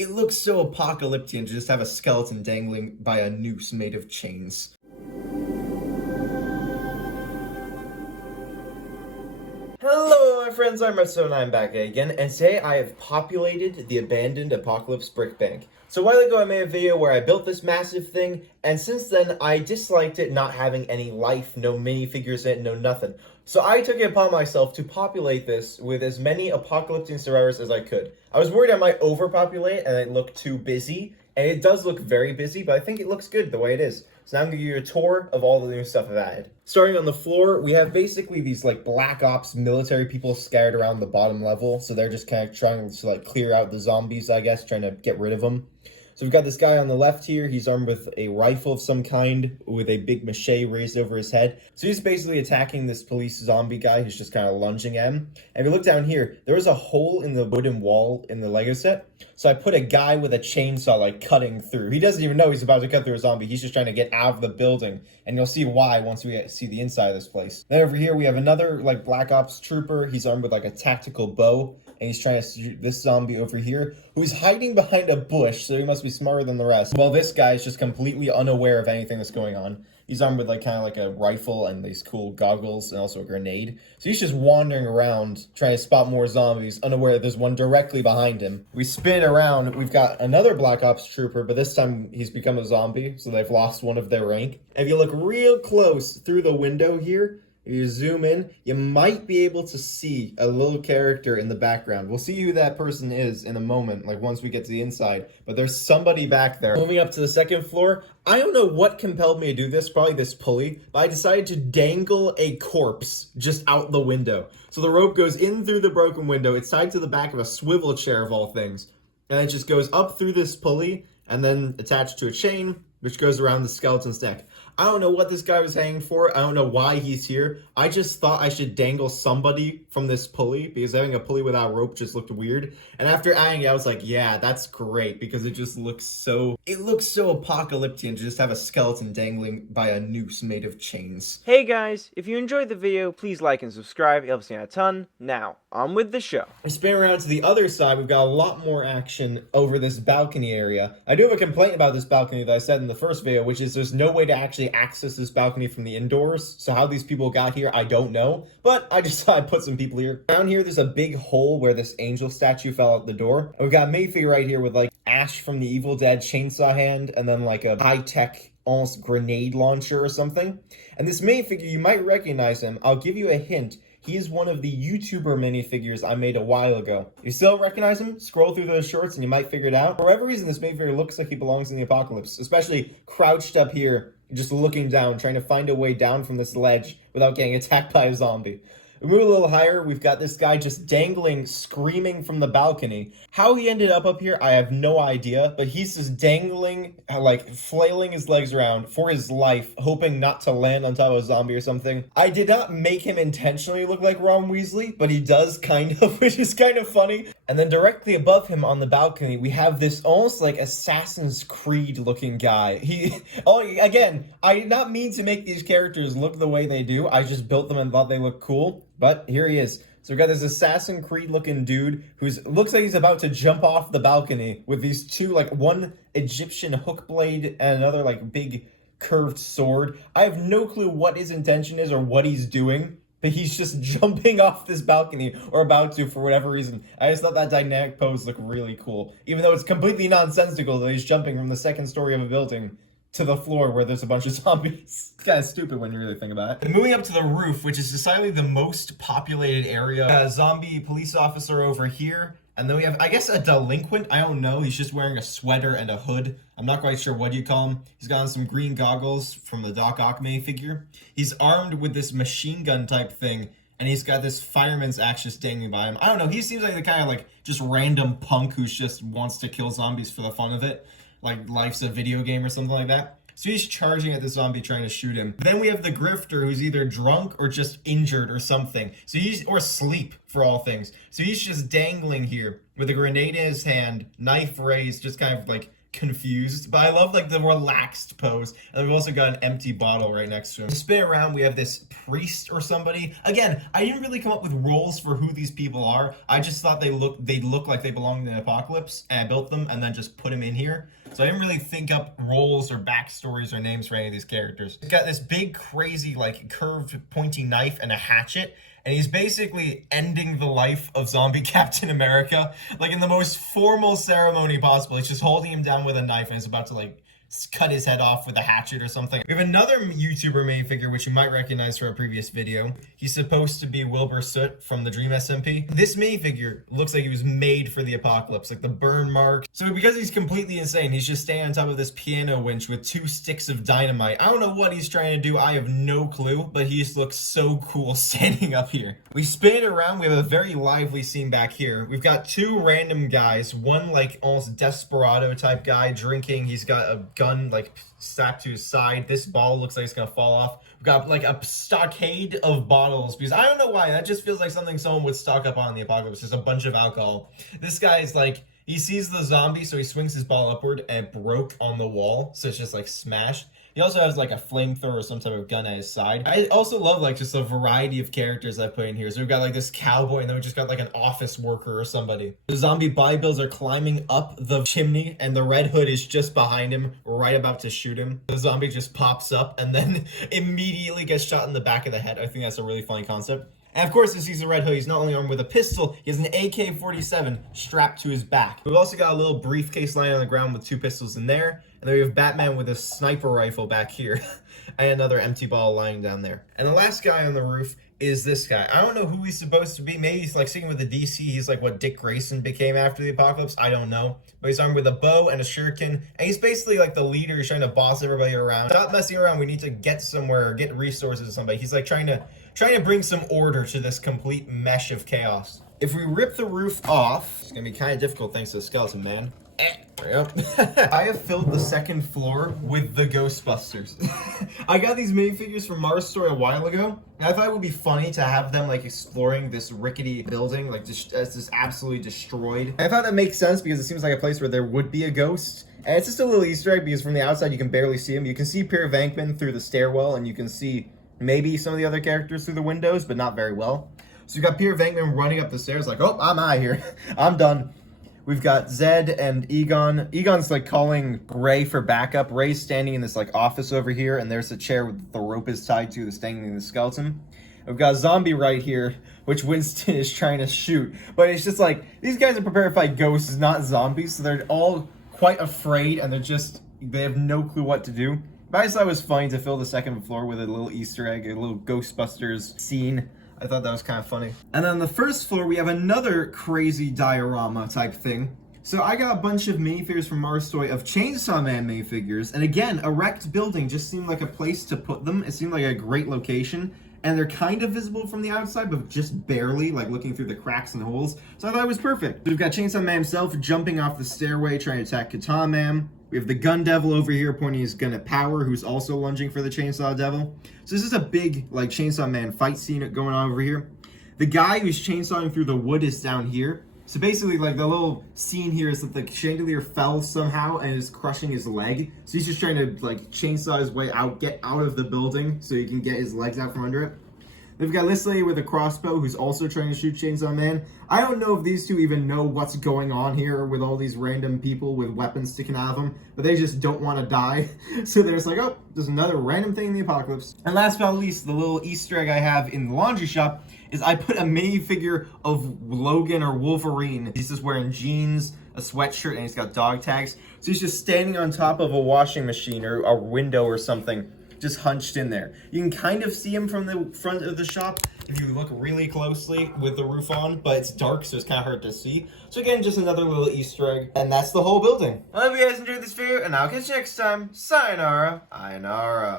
It looks so apocalyptic to just have a skeleton dangling by a noose made of chains. Hello my friends, I'm Marstoy and I'm back again, and today I have populated the abandoned Apocalypse Brick Bank. So a while ago I made a video where I built this massive thing, and since then I disliked it not having any life, no minifigures in it, no nothing. So I took it upon myself to populate this with as many apocalyptic survivors as I could. I was worried I might overpopulate and it looked too busy, and it does look very busy, but I think it looks good the way it is. So now I'm going to give you a tour of all the new stuff I've added. Starting on the floor, we have basically these like Black Ops military people scattered around the bottom level. So they're just kind of trying to like clear out the zombies, I guess, trying to get rid of them. So we've got this guy on the left here. He's armed with a rifle of some kind with a big mache raised over his head. So he's basically attacking this police zombie guy who's just kind of lunging at him. And if you look down here, there was a hole in the wooden wall in the Lego set. So I put a guy with a chainsaw like cutting through. He doesn't even know he's about to cut through a zombie. He's just trying to get out of the building. And you'll see why once we see the inside of this place. Then over here we have another like Black Ops trooper. He's armed with like a tactical bow. And he's trying to shoot this zombie over here, who's hiding behind a bush, so he must be smarter than the rest. Well, this guy is just completely unaware of anything that's going on. He's armed with like kind of like a rifle and these cool goggles and also a grenade. So he's just wandering around trying to spot more zombies, unaware that there's one directly behind him. We spin around, we've got another Black Ops trooper, but this time he's become a zombie, so they've lost one of their rank. If you look real close through the window here, if you zoom in, you might be able to see a little character in the background. We'll see who that person is in a moment, like once we get to the inside. But there's somebody back there. Moving up to the second floor, I don't know what compelled me to do this, probably this pulley, but I decided to dangle a corpse just out the window. So the rope goes in through the broken window. It's tied to the back of a swivel chair of all things. And it just goes up through this pulley and then attached to a chain, which goes around the skeleton's neck. I don't know what this guy was hanging for. I don't know why he's here. I just thought I should dangle somebody from this pulley because having a pulley without a rope just looked weird. And after adding it, I was like, yeah, that's great because it just looks so... It looks so apocalyptic to just have a skeleton dangling by a noose made of chains. Hey guys, if you enjoyed the video, please like and subscribe. It helps me out a ton. Now, on with the show. We spin around to the other side. We've got a lot more action over this balcony area. I do have a complaint about this balcony that I said in the first video, which is there's no way to actually access this balcony from the indoors. So how these people got here, I don't know. But I just thought I'd put some people here. Down here, there's a big hole where this angel statue fell out the door. And we've got a minifigure right here with like Ash from the Evil Dead chainsaw hand and then like a high-tech almost grenade launcher or something. And this minifigure, you might recognize him. I'll give you a hint. He is one of the YouTuber minifigures I made a while ago. You still recognize him? Scroll through those shorts and you might figure it out. For whatever reason, this minifigure looks like he belongs in the apocalypse, especially crouched up here, just looking down, trying to find a way down from this ledge without getting attacked by a zombie. We move a little higher, we've got this guy just dangling, screaming from the balcony. How he ended up here, I have no idea, but he's just dangling, like flailing his legs around for his life, hoping not to land on top of a zombie or something. I did not make him intentionally look like Ron Weasley, but he does kind of, which is kind of funny. And then directly above him on the balcony, we have this almost like Assassin's Creed looking guy. Again, I did not mean to make these characters look the way they do. I just built them and thought they looked cool. But here he is. So we've got this Assassin's Creed looking dude who's looks like he's about to jump off the balcony with these two, like one Egyptian hook blade and another like big curved sword. I have no clue what his intention is or what he's doing, but he's just jumping off this balcony or about to for whatever reason. I just thought that dynamic pose looked really cool, even though it's completely nonsensical that he's jumping from the second story of a building to the floor where there's a bunch of zombies. It's kind of stupid when you really think about it. Moving up to the roof, which is decidedly the most populated area. A zombie police officer over here. And then we have, I guess, a delinquent. I don't know. He's just wearing a sweater and a hood. I'm not quite sure what you call him. He's got on some green goggles from the Doc Ock figure. He's armed with this machine gun type thing. And he's got this fireman's axe just dangling by him. I don't know. He seems like the kind of like just random punk who just wants to kill zombies for the fun of it. Like life's a video game or something like that. So he's charging at the zombie trying to shoot him. Then we have the grifter who's either drunk or just injured or something. Or asleep for all things. So he's just dangling here with a grenade in his hand, knife raised, just kind of like confused, but I love like the relaxed pose. And we've also got an empty bottle right next to him. To spin around, we have this priest or somebody. Again, I didn't really come up with roles for who these people are. I just thought they'd look like they belonged in the apocalypse, and I built them and then just put them in here. So I didn't really think up roles or backstories or names for any of these characters. He's got this big, crazy, like curved, pointy knife and a hatchet. And he's basically ending the life of zombie Captain America, like in the most formal ceremony possible. He's just holding him down with a knife and he's about to like cut his head off with a hatchet or something. We have another YouTuber minifigure, which you might recognize from a previous video. He's supposed to be Wilbur Soot from the Dream SMP. This minifigure looks like he was made for the apocalypse, like the burn marks. So because he's completely insane, he's just standing on top of this piano winch with 2 sticks of dynamite. I don't know what he's trying to do. I have no clue, but he just looks so cool standing up here. We spin it around. We have a very lively scene back here. We've got 2 random guys, one like almost desperado type guy drinking. He's got a gun like strapped to his side. This ball looks like it's gonna fall off. We've got like a stockade of bottles because I don't know why, that just feels like something someone would stock up on in the apocalypse. Just a bunch of alcohol. This guy's like, he sees the zombie, so he swings his ball upward and it broke on the wall, so it's just like smashed. He also has like a flamethrower or some type of gun at his side. I also love like just a variety of characters I put in here. So we've got like this cowboy, and then we just got like an office worker or somebody. The zombie bodybuilders are climbing up the chimney, and the Red Hood is just behind him, right about to shoot him. The zombie just pops up and then immediately gets shot in the back of the head. I think that's a really funny concept. And of course, since he's a Red Hood, he's not only armed with a pistol, he has an AK-47 strapped to his back. We've also got a little briefcase lying on the ground with 2 pistols in there. And then we have Batman with a sniper rifle back here. And another empty ball lying down there. And the last guy on the roof is this guy. I don't know who he's supposed to be. Maybe he's like sticking with the DC. He's like what Dick Grayson became after the apocalypse. I don't know. But he's armed with a bow and a shuriken. And he's basically like the leader. He's trying to boss everybody around. Stop messing around. We need to get somewhere or get resources to somebody. He's like trying to bring some order to this complete mesh of chaos. If we rip the roof off, it's gonna be kind of difficult thanks to the skeleton man. Yep. I have filled the 2nd floor with the Ghostbusters. I got these minifigures from Marstoy a while ago, and I thought it would be funny to have them like exploring this rickety building, like just as this absolutely destroyed. And I thought that makes sense because it seems like a place where there would be a ghost. And it's just a little Easter egg because from the outside you can barely see him. You can see Peter Venkman through the stairwell, and you can see maybe some of the other characters through the windows, but not very well. So you got Peter Venkman running up the stairs like, oh, I'm out of here. I'm done. We've got Zed and Egon. Egon's like calling Ray for backup. Ray's standing in this like office over here, and there's a chair with the rope is tied to, the standing the skeleton. We've got a zombie right here, which Winston is trying to shoot. But it's just like, these guys are prepared to fight ghosts, not zombies, so they're all quite afraid, and they have no clue what to do. But I just thought it was funny to fill the 2nd floor with a little Easter egg, a little Ghostbusters scene. I thought that was kind of funny. And then on the 1st floor, we have another crazy diorama type thing. So I got a bunch of minifigures from Marstoy of Chainsaw Man minifigures. And again, a wrecked building just seemed like a place to put them. It seemed like a great location. And they're kind of visible from the outside, but just barely, like looking through the cracks and holes. So I thought it was perfect. We've got Chainsaw Man himself jumping off the stairway, trying to attack Katana Man. We have the Gun Devil over here pointing his gun at Power, who's also lunging for the Chainsaw Devil. So this is a big, like, Chainsaw Man fight scene going on over here. The guy who's chainsawing through the wood is down here. So basically, like, the little scene here is that the chandelier fell somehow and is crushing his leg. So he's just trying to, like, chainsaw his way out, get out of the building so he can get his legs out from under it. We've got this lady with a crossbow who's also trying to shoot Chainsaw Man. I don't know if these two even know what's going on here with all these random people with weapons sticking out of them, but they just don't want to die. So they're just like, oh, there's another random thing in the apocalypse. And last but not least, the little Easter egg I have in the laundry shop is I put a minifigure of Logan or Wolverine. He's just wearing jeans, a sweatshirt, and he's got dog tags. So he's just standing on top of a washing machine or a window or something, just hunched in there. You can kind of see him from the front of the shop if you look really closely with the roof on, but it's dark, so it's kind of hard to see. So again, just another little Easter egg, and that's the whole building. I hope you guys enjoyed this video, and I'll catch you next time. Sayonara. Sayonara.